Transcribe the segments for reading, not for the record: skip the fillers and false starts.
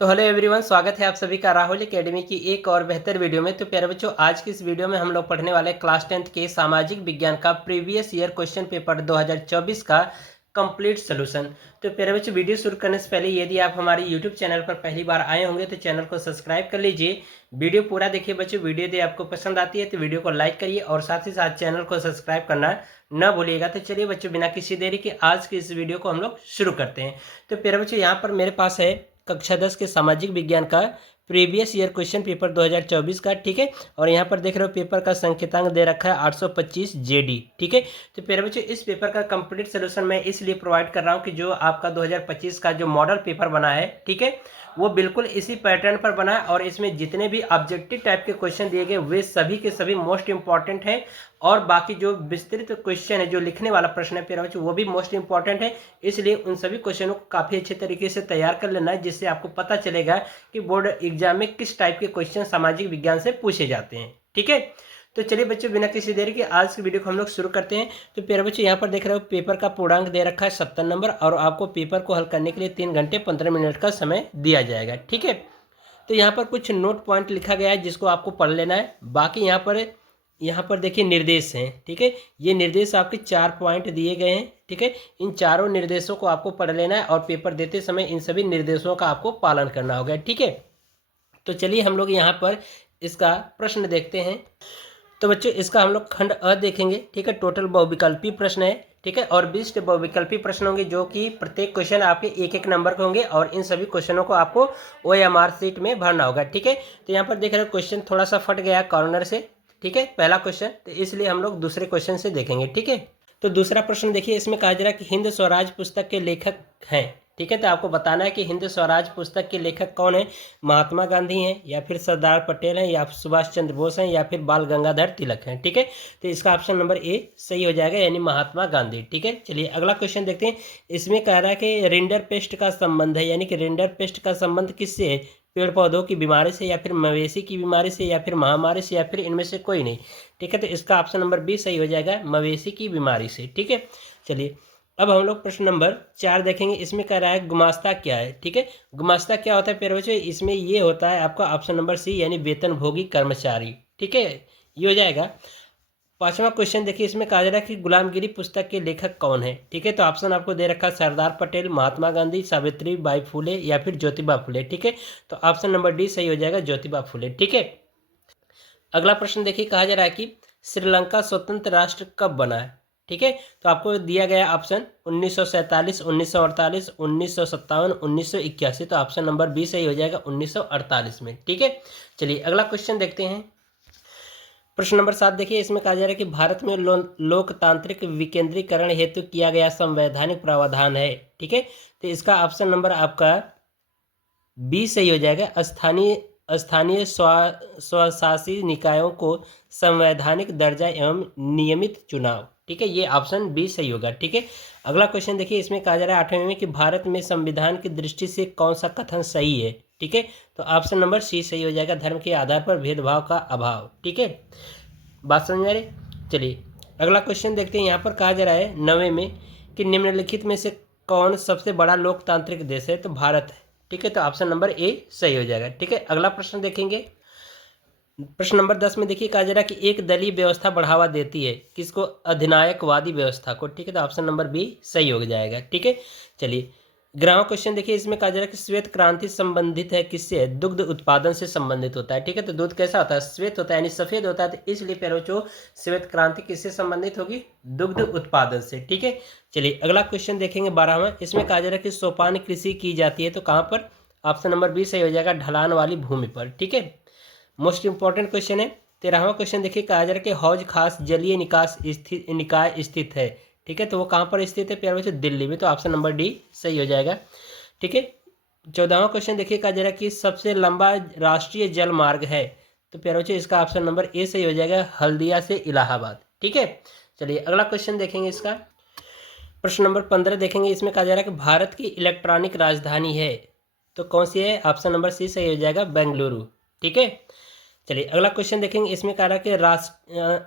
तो hello everyone, स्वागत है आप सभी का राहुल एकेडमी की एक और बेहतर वीडियो में। तो प्यारे बच्चों, आज की इस वीडियो में हम लोग पढ़ने वाले क्लास 10th के सामाजिक विज्ञान का प्रीवियस ईयर क्वेश्चन पेपर 2024 का कंप्लीट सोल्यूशन। तो प्यारे बच्चों, वीडियो शुरू करने से पहले यदि आप हमारे यूट्यूब चैनल पर पहली बार आए होंगे तो चैनल को सब्सक्राइब कर लीजिए। वीडियो पूरा देखिए बच्चों। वीडियो यदि आपको पसंद आती है तो वीडियो को लाइक करिए और साथ ही साथ चैनल को सब्सक्राइब करना न भूलिएगा। तो चलिए बच्चों, बिना किसी देरी के आज की इस वीडियो को हम लोग शुरू करते हैं। तो प्यारे बच्चों, यहाँ पर मेरे पास है कक्षा 10 के सामाजिक विज्ञान का प्रीवियस ईयर क्वेश्चन पेपर 2024 का, ठीक है। और यहाँ पर देख रहे हो पेपर का संकेतांक दे रखा है 825 जेडी, ठीक है। तो प्यारे बच्चों, इस पेपर का कंप्लीट सोल्यूशन मैं इसलिए प्रोवाइड कर रहा हूँ कि जो आपका 2025 का जो मॉडल पेपर बना है, ठीक है, वो बिल्कुल इसी पैटर्न पर बना है और इसमें जितने भी ऑब्जेक्टिव टाइप के क्वेश्चन दिए गए वे सभी के सभी मोस्ट इंपॉर्टेंट हैं। और बाकी जो विस्तृत क्वेश्चन है, जो लिखने वाला प्रश्न है प्यारे बच्चों, वो भी मोस्ट इंपॉर्टेंट है। इसलिए उन सभी क्वेश्चनों को काफ़ी अच्छे तरीके से तैयार कर लेना है, जिससे आपको पता चलेगा कि बोर्ड एग्जाम में किस टाइप के क्वेश्चन सामाजिक विज्ञान से पूछे जाते हैं, ठीक है। तो चलिए बच्चों, बिना किसी देरी के आज की वीडियो को हम लोग शुरू करते हैं। तो प्यारे बच्चों, यहाँ पर देख रहे हो पेपर का पूर्णांक दे रखा है 70 नंबर और आपको पेपर को हल करने के लिए 3 घंटे 15 मिनट का समय दिया जाएगा, ठीक है। तो यहाँ पर कुछ नोट पॉइंट लिखा गया है जिसको आपको पढ़ लेना है। बाकी यहाँ पर देखिए निर्देश हैं, ठीक है। ये निर्देश आपके 4 पॉइंट दिए गए हैं, ठीक है। इन चारों निर्देशों को आपको पढ़ लेना है और पेपर देते समय इन सभी निर्देशों का आपको पालन करना होगा, ठीक है। तो चलिए हम लोग यहाँ पर इसका प्रश्न देखते हैं। तो बच्चों, इसका हम लोग खंड अ देखेंगे, ठीक है। टोटल बहुविकल्पी प्रश्न है, ठीक है। और 20 बहुविकल्पी प्रश्न होंगे जो कि प्रत्येक क्वेश्चन आपके एक एक नंबर के होंगे और इन सभी क्वेश्चनों को आपको OMR शीट में भरना होगा, ठीक है। तो यहाँ पर देख रहे हो क्वेश्चन थोड़ा सा फट गया कॉर्नर से, ठीक है, पहला क्वेश्चन। तो इसलिए हम लोग दूसरे क्वेश्चन से देखेंगे, ठीक है। तो दूसरा प्रश्न देखिए, इसमें कहा जा रहा है कि हिंद स्वराज पुस्तक के लेखक हैं, ठीक है। तो आपको बताना है कि हिंद स्वराज पुस्तक के लेखक कौन है। महात्मा गांधी हैं या फिर सरदार पटेल हैं या फिर सुभाष चंद्र बोस हैं या फिर बाल गंगाधर तिलक हैं, ठीक है। तो इसका ऑप्शन नंबर ए सही हो जाएगा, यानी महात्मा गांधी, ठीक है। चलिए अगला क्वेश्चन देखते हैं। इसमें कह रहा है कि रिंडर पेस्ट का संबंध है, यानी कि रिंडर पेस्ट का संबंध किससे है। पेड़ पौधों की बीमारी से या फिर मवेशी की बीमारी से या फिर महामारी से या फिर इनमें से कोई नहीं, ठीक है। तो इसका ऑप्शन नंबर बी सही हो जाएगा, मवेशी की बीमारी से, ठीक है। चलिए अब हम लोग प्रश्न नंबर 4 देखेंगे। इसमें कह रहा है गुमास्ता क्या है, ठीक है। गुमास्ता क्या होता है प्यारे बच्चों, इसमें ये होता है आपका ऑप्शन नंबर सी, यानी वेतनभोगी कर्मचारी, ठीक है, ये हो जाएगा। पांचवा क्वेश्चन देखिए, इसमें कहा जा रहा है कि गुलामगिरी पुस्तक के लेखक कौन है, ठीक है। तो ऑप्शन आपको दे रखा है सरदार पटेल, महात्मा गांधी, सावित्री बाई फुले या फिर ज्योतिबा फुले, ठीक है। तो ऑप्शन नंबर डी सही हो जाएगा, ज्योतिबा फुले, ठीक है। अगला प्रश्न देखिए, कहा जा रहा है कि श्रीलंका स्वतंत्र राष्ट्र कब बना है, ठीक है। तो आपको दिया गया ऑप्शन 1947, 1948, 1957, 1981। तो ऑप्शन नंबर बी सही हो जाएगा 1948 में, ठीक है। चलिए अगला क्वेश्चन देखते हैं। प्रश्न नंबर 7 देखिए, इसमें कहा जा रहा है कि भारत में लोकतांत्रिक विकेंद्रीकरण हेतु किया गया संवैधानिक प्रावधान है, ठीक है। तो इसका ऑप्शन नंबर आपका बी सही हो जाएगा, स्थानीय स्थानीय स्वशासी निकायों को संवैधानिक दर्जा एवं नियमित चुनाव, ठीक है। ये ऑप्शन बी सही होगा, ठीक है। अगला क्वेश्चन देखिए, इसमें कहा जा रहा है 8वें में कि भारत में संविधान की दृष्टि से कौन सा कथन सही है, ठीक है। तो ऑप्शन नंबर सी सही हो जाएगा, धर्म के आधार पर भेदभाव का अभाव, ठीक है। बात समझ में आ रही। चलिए अगला क्वेश्चन देखते हैं। यहाँ पर कहा जा रहा है 9वें में कि निम्नलिखित में से कौन सबसे बड़ा लोकतांत्रिक देश है। तो भारत है, ठीक है। तो ऑप्शन नंबर ए सही हो जाएगा, ठीक है। अगला प्रश्न देखेंगे। प्रश्न नंबर 10 में देखिए, कहा जा रहा है कि एक दलीय व्यवस्था बढ़ावा देती है किसको, अधिनायकवादी व्यवस्था को, ठीक है। तो ऑप्शन नंबर बी सही हो जाएगा, ठीक है। चलिए 11वां क्वेश्चन देखिए, इसमें कहा जा रहा है कि श्वेत क्रांति संबंधित है किससे, दुग्ध उत्पादन से संबंधित होता है, ठीक है। तो दूध कैसा होता है, श्वेत होता है, यानी सफेद होता है। तो इसलिए प्यारे बच्चों, श्वेत क्रांति किससे संबंधित होगी, दुग्ध उत्पादन से, ठीक है। चलिए अगला क्वेश्चन देखेंगे 12वां। इसमें कहा जा रहा है कि सोपान कृषि की जाती है, तो कहाँ पर, ऑप्शन नंबर बी सही हो जाएगा, ढलान वाली भूमि पर, ठीक है। मोस्ट इंपॉर्टेंट क्वेश्चन है। 13वां क्वेश्चन देखिए, कहा जा रहा है कि हौज खास जलीय निकाय स्थित है, ठीक है। तो वो कहाँ पर स्थित है प्यारे बच्चों, दिल्ली में। तो ऑप्शन नंबर डी सही हो जाएगा, ठीक है। 14वां क्वेश्चन देखिए, कहा जा रहा है कि सबसे लंबा राष्ट्रीय जल मार्ग है। तो प्यारे बच्चों, इसका ऑप्शन नंबर ए सही हो जाएगा, हल्दिया से इलाहाबाद, ठीक है। चलिए अगला क्वेश्चन देखेंगे। इसका प्रश्न नंबर 15 देखेंगे। इसमें कहा जा रहा है कि भारत की इलेक्ट्रॉनिक राजधानी है, तो कौन सी है, ऑप्शन नंबर सी सही हो जाएगा, बेंगलुरु, ठीक है। चलिए अगला क्वेश्चन देखेंगे। इसमें कह रहा है कि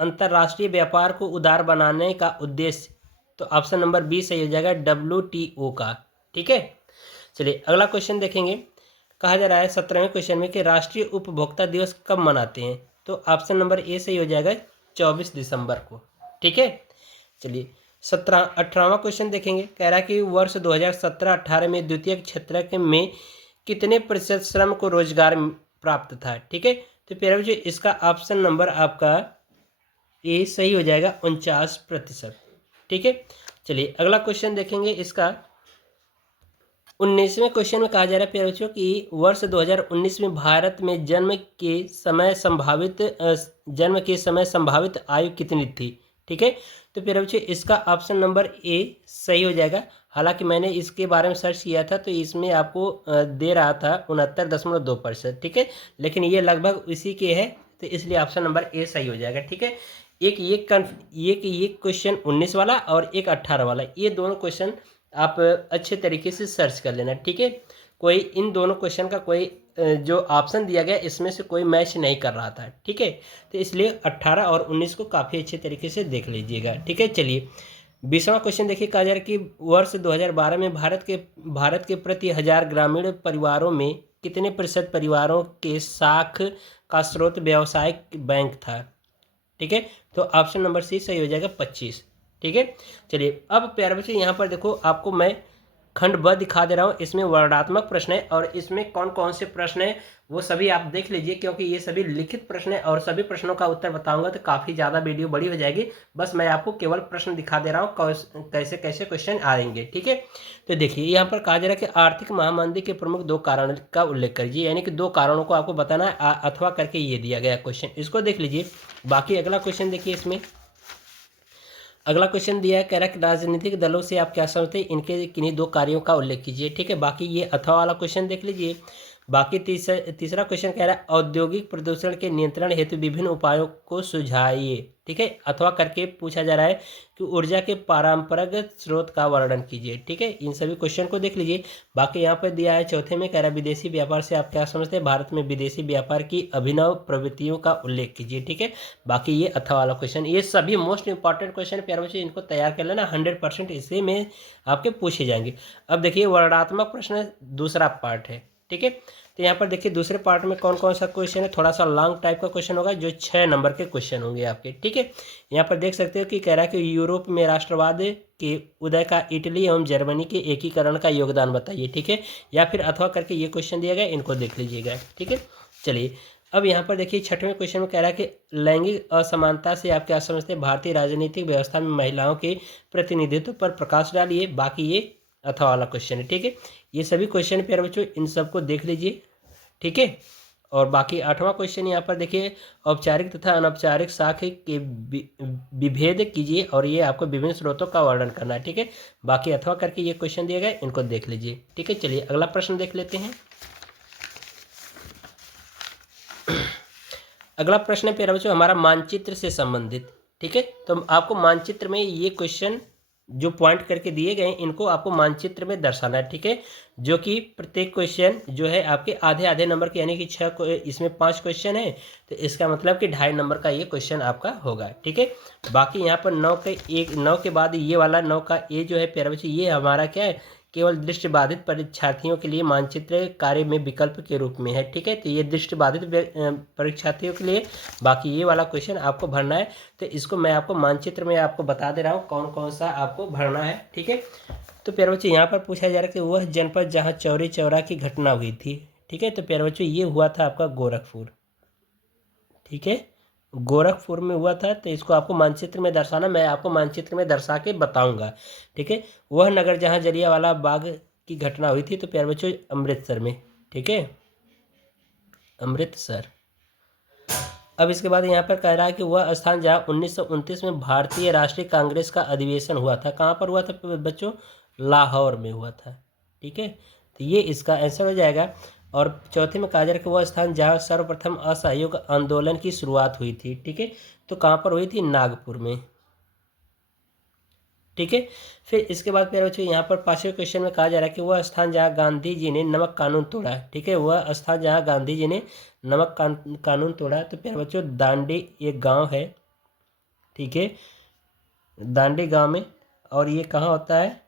अंतर्राष्ट्रीय व्यापार को उदार बनाने का उद्देश्य, तो ऑप्शन नंबर बी सही हो जाएगा, WTO का, ठीक है। चलिए अगला क्वेश्चन देखेंगे। कहा जा रहा है 17वें क्वेश्चन में कि राष्ट्रीय उपभोक्ता दिवस कब मनाते हैं। तो ऑप्शन नंबर ए सही हो जाएगा 24 दिसंबर को। ठीक है, चलिए 18वां क्वेश्चन देखेंगे। कह रहा है कि वर्ष 2017-18 में द्वितीय क्षेत्र के में कितने प्रतिशत श्रम को रोजगार प्राप्त था। ठीक है, तो प्यारे बच्चों इसका ऑप्शन नंबर आपका ए सही हो जाएगा 49%। ठीक है, चलिए अगला क्वेश्चन देखेंगे। इसका 19वें क्वेश्चन में कहा जा रहा है प्यारे बच्चों कि वर्ष 2019 में भारत में जन्म के समय संभावित आयु कितनी थी। ठीक है, तो प्यारे बच्चों इसका ऑप्शन नंबर ए सही हो जाएगा। हालांकि मैंने इसके बारे में सर्च किया था तो इसमें आपको दे रहा था 69.2%। ठीक है, लेकिन ये लगभग इसी के है, तो इसलिए ऑप्शन नंबर ए सही हो जाएगा। ठीक है, एक क्वेश्चन 19 वाला और एक 18 वाला, ये दोनों क्वेश्चन आप अच्छे तरीके से सर्च कर लेना। ठीक है, कोई इन दोनों क्वेश्चन का कोई जो ऑप्शन दिया गया इसमें से कोई मैच नहीं कर रहा था। ठीक है, तो इसलिए 18 और 19 को काफ़ी अच्छे तरीके से देख लीजिएगा। ठीक है, चलिए 20वां क्वेश्चन देखिए। कहा जा रहा है कि वर्ष 2012 में भारत के प्रति 1000 ग्रामीण परिवारों में कितने प्रतिशत परिवारों के साख का स्रोत व्यावसायिक बैंक था। ठीक है, तो ऑप्शन नंबर सी सही हो जाएगा 25। ठीक है, चलिए अब प्यारे बच्चे यहाँ पर देखो, आपको मैं खंड ब दिखा दे रहा हूँ। इसमें वर्णनात्मक प्रश्न है और इसमें कौन कौन से प्रश्न है वो सभी आप देख लीजिए, क्योंकि ये सभी लिखित प्रश्न है और सभी प्रश्नों का उत्तर बताऊंगा तो काफ़ी ज़्यादा वीडियो बड़ी हो जाएगी। बस मैं आपको केवल प्रश्न दिखा दे रहा हूँ कैसे कैसे क्वेश्चन आएंगे। ठीक है, तो देखिए यहाँ पर कहा जा रहा है कि आर्थिक महामंदी के प्रमुख 2 कारण का उल्लेख करिए, यानी कि 2 कारणों को आपको बताना है अथवा करके ये दिया गया क्वेश्चन, इसको देख लीजिए। बाकी अगला क्वेश्चन देखिए। इसमें अगला क्वेश्चन दिया है, कह रहा है कि राजनीतिक दलों से आप क्या समझते हैं, इनके किन्हीं 2 कार्यों का उल्लेख कीजिए। ठीक है, बाकी ये अथवा वाला क्वेश्चन देख लीजिए। बाकी तीसरा क्वेश्चन कह रहा है औद्योगिक प्रदूषण के नियंत्रण हेतु विभिन्न उपायों को सुझाइए। ठीक है, अथवा करके पूछा जा रहा है कि ऊर्जा के पारंपरिक स्रोत का वर्णन कीजिए। ठीक है, इन सभी क्वेश्चन को देख लीजिए। बाकी यहाँ पर दिया है चौथे में, कह रहा है विदेशी व्यापार से आप क्या समझते हैं, भारत में विदेशी व्यापार की अभिनव प्रवृत्तियों का उल्लेख कीजिए। ठीक है, बाकी ये अथवा वाला क्वेश्चन, ये सभी मोस्ट इंपॉर्टेंट क्वेश्चन प्यारे बच्चे, इनको तैयार कर लेना 100% इसी में आपके पूछे जाएंगे। अब देखिए वर्णनात्मक प्रश्न दूसरा पार्ट है। ठीक है, तो यहाँ पर देखिए दूसरे पार्ट में कौन कौन सा क्वेश्चन है, थोड़ा सा लॉन्ग टाइप का क्वेश्चन होगा जो 6 नंबर के क्वेश्चन होंगे आपके। ठीक है, यहाँ पर देख सकते हो कि कह रहा है कि यूरोप में राष्ट्रवाद के उदय का इटली एवं जर्मनी के एकीकरण का योगदान बताइए। ठीक है, या फिर अथवा करके ये क्वेश्चन दिया गया, इनको देख लीजिएगा। ठीक है, चलिए अब यहाँ पर देखिए 6वें क्वेश्चन में कह रहा है कि लैंगिक असमानता से आप क्या समझते हैं, भारतीय राजनीतिक व्यवस्था में महिलाओं के प्रतिनिधित्व पर प्रकाश डालिए। बाकी ये अथवा वाला क्वेश्चन है। ठीक है, ये सभी क्वेश्चन प्यारे बच्चों इन सबको देख लीजिए। ठीक है, और बाकी 8वां क्वेश्चन यहाँ पर देखिए, औपचारिक तथा अनौपचारिक साख के विभेद कीजिए और ये आपको विभिन्न स्रोतों का वर्णन करना है। ठीक है, बाकी अथवा करके ये क्वेश्चन दिए गए, इनको देख लीजिए। ठीक है, चलिए अगला प्रश्न देख लेते हैं। अगला प्रश्न है प्यारे बच्चों हमारा मानचित्र से संबंधित। ठीक है, तो आपको मानचित्र में ये क्वेश्चन जो पॉइंट करके दिए गए इनको आपको मानचित्र में दर्शाना है। ठीक है, जो कि प्रत्येक क्वेश्चन जो है आपके आधे आधे नंबर के, यानी कि 6 इसमें 5 क्वेश्चन है, तो इसका मतलब कि 2.5 नंबर का ये क्वेश्चन आपका होगा। ठीक है, बाकी यहाँ पर 9 के बाद ये वाला 9 का ये जो है प्यारे बच्चे, ये हमारा क्या है, केवल दृष्टिबाधित परीक्षार्थियों के लिए मानचित्र कार्य में विकल्प के रूप में है। ठीक है, तो ये दृष्टिबाधित परीक्षार्थियों के लिए, बाकी ये वाला क्वेश्चन आपको भरना है। तो इसको मैं आपको मानचित्र में आपको बता दे रहा हूँ कौन कौन सा आपको भरना है। ठीक है, तो प्यारे बच्चों यहाँ पर पूछा जा रहा है कि वह जनपद जहाँ चौरी चौरा की घटना हुई थी। ठीक है, तो प्यारे बच्चों ये हुआ था आपका गोरखपुर। ठीक है, गोरखपुर में हुआ था, तो इसको आपको मानचित्र में दर्शाना, मैं आपको मानचित्र में दर्शा के बताऊंगा। ठीक है, वह नगर जहाँ जलियांवाला बाग की घटना हुई थी, तो प्यारे बच्चों अमृतसर में। ठीक है, अमृतसर। अब इसके बाद यहाँ पर कह रहा है कि वह स्थान जहाँ 1929 में भारतीय राष्ट्रीय कांग्रेस का अधिवेशन हुआ था, कहाँ पर हुआ था बच्चों, लाहौर में हुआ था। ठीक है, तो ये इसका आंसर हो जाएगा। और चौथे में कहा जा रहा है कि वह स्थान जहाँ सर्वप्रथम असहयोग आंदोलन की शुरुआत हुई थी। ठीक है, तो कहाँ पर हुई थी, नागपुर में। ठीक है, फिर इसके बाद प्यारे बच्चों यहाँ पर 5वें क्वेश्चन में कहा जा रहा है कि वह स्थान जहाँ गांधी जी ने नमक कानून तोड़ा। ठीक है, वह स्थान जहाँ गांधी जी ने नमक कानून तोड़ा, तो प्यारे बच्चों दांडी एक गांव है। ठीक है, दांडी गांव में, और ये कहाँ होता है,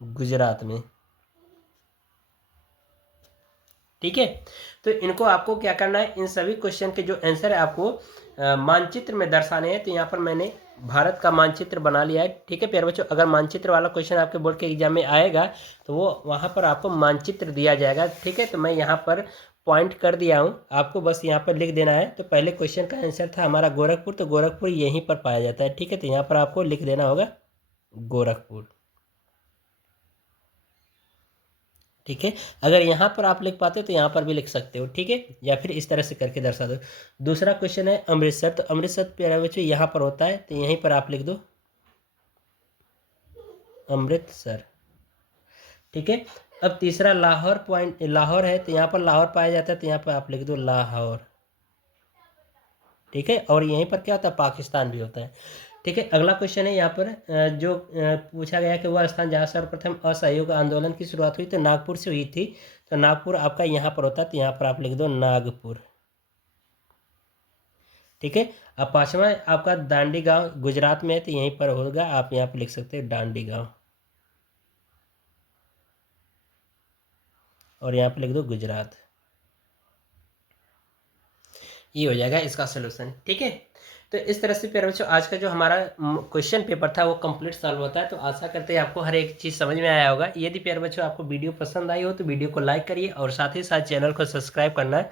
गुजरात में। ठीक है। तो इनको आपको क्या करना है, इन सभी क्वेश्चन के जो आंसर है आपको मानचित्र में दर्शाने हैं। तो यहाँ पर मैंने भारत का मानचित्र बना लिया है। ठीक है प्यारे बच्चों, अगर मानचित्र वाला क्वेश्चन आपके बोर्ड के एग्जाम में आएगा तो वो वहाँ पर आपको मानचित्र दिया जाएगा। ठीक है, तो मैं यहाँ पर पॉइंट कर दिया हूँ, आपको बस यहाँ पर लिख देना है। तो पहले क्वेश्चन का आंसर था हमारा गोरखपुर, तो गोरखपुर यहीं पर पाया जाता है। ठीक है, तो यहाँ पर आपको लिख देना होगा गोरखपुर। ठीक है, अगर यहाँ पर आप लिख पाते हो तो यहाँ पर भी लिख सकते हो। ठीक है, या फिर इस तरह से करके दर्शा दो। दूसरा क्वेश्चन है अमृतसर, तो अमृतसर प्यारे बच्चों यहाँ पर होता है, तो यहीं पर आप लिख दो अमृतसर। ठीक है, अब तीसरा लाहौर पॉइंट, लाहौर है, तो यहाँ पर लाहौर पाया जाता है, तो यहाँ पर आप लिख दो लाहौर। ठीक है, और यहीं पर क्या होता है, पाकिस्तान भी होता है। ठीक है, अगला क्वेश्चन है यहाँ पर जो पूछा गया कि वह स्थान जहाँ सर्वप्रथम असहयोग आंदोलन की शुरुआत हुई तो नागपुर से हुई थी। तो नागपुर आपका यहाँ पर होता है, तो यहाँ पर आप लिख दो नागपुर। ठीक है, अब पांचवा आपका दांडी गांव गुजरात में है, तो यहीं पर होगा, आप यहाँ पर लिख सकते हैं दांडी गांव, और यहाँ पर लिख दो गुजरात। ये हो जाएगा इसका सोल्यूशन। ठीक है, तो इस तरह से प्यारे बच्चों आज का जो हमारा क्वेश्चन पेपर था वो कंप्लीट सॉल्व होता है। तो आशा करते हैं आपको हर एक चीज़ समझ में आया होगा। यदि प्यारे बच्चों आपको वीडियो पसंद आई हो तो वीडियो को लाइक करिए और साथ ही साथ चैनल को सब्सक्राइब करना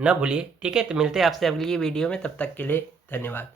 न भूलिए। ठीक है, तो मिलते हैं आपसे अगली वीडियो में, तब तक के लिए धन्यवाद।